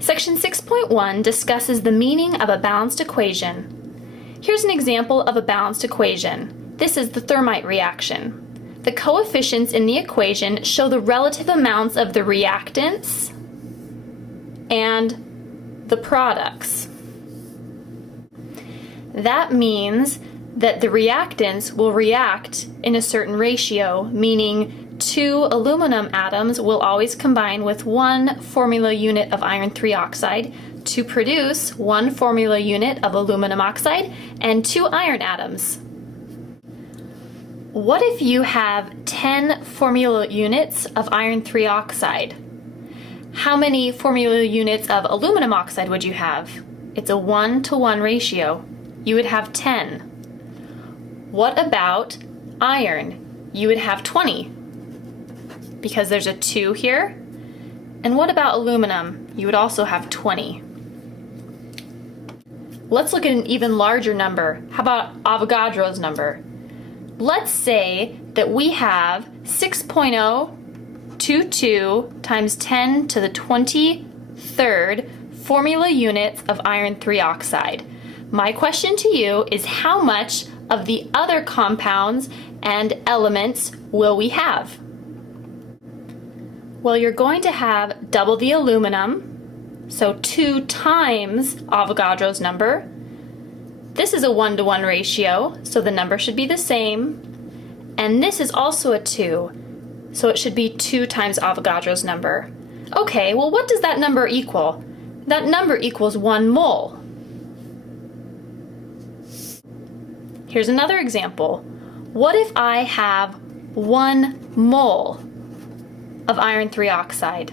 Section 6.1 discusses the meaning of a balanced equation. Here's an example of a balanced equation. This is the thermite reaction. The coefficients in the equation show the relative amounts of the reactants and the products. That means that the reactants will react in a certain ratio, meaning 2 aluminum atoms will always combine with 1 formula unit of iron 3 oxide to produce 1 formula unit of aluminum oxide and 2 iron atoms. What if you have 10 formula units of iron 3 oxide? How many formula units of aluminum oxide would you have? It's a 1-to-1 ratio. You would have 10. What about iron? You would have 20, because there's a 2 here. And what about aluminum? You would also have 20. Let's look at an even larger number. How about Avogadro's number? Let's say that we have 6.022 times 10 to the 23rd formula units of iron 3 oxide. My question to you is, how much of the other compounds and elements will we have? Well, you're going to have double the aluminum, so 2 times Avogadro's number. This is a 1-to-1 ratio, so the number should be the same. And this is also a 2, so it should be 2 times Avogadro's number. Okay, well, what does that number equal? That number equals 1 mole. Here's another example. What if I have 1 mole of iron 3 oxide?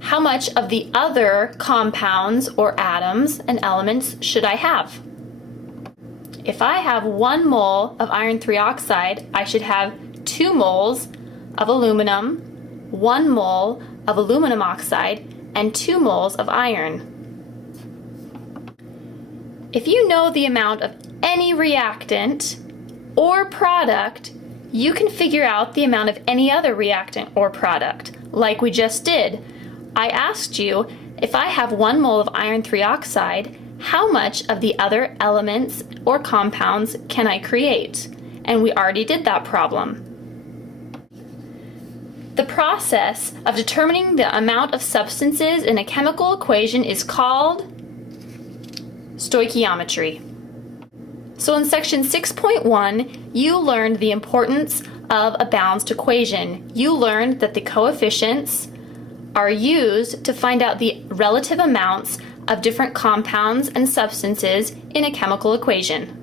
How much of the other compounds or atoms and elements should I have? If I have 1 mole of iron 3 oxide, I should have 2 moles of aluminum, 1 mole of aluminum oxide, and 2 moles of iron. If you know the amount of any reactant or product, you can figure out the amount of any other reactant or product, like we just did. I asked you, if I have 1 mole of iron 3 oxide, how much of the other elements or compounds can I create? And we already did that problem. The process of determining the amount of substances in a chemical equation is called stoichiometry. So in section 6.1, you learned the importance of a balanced equation. You learned that the coefficients are used to find out the relative amounts of different compounds and substances in a chemical equation.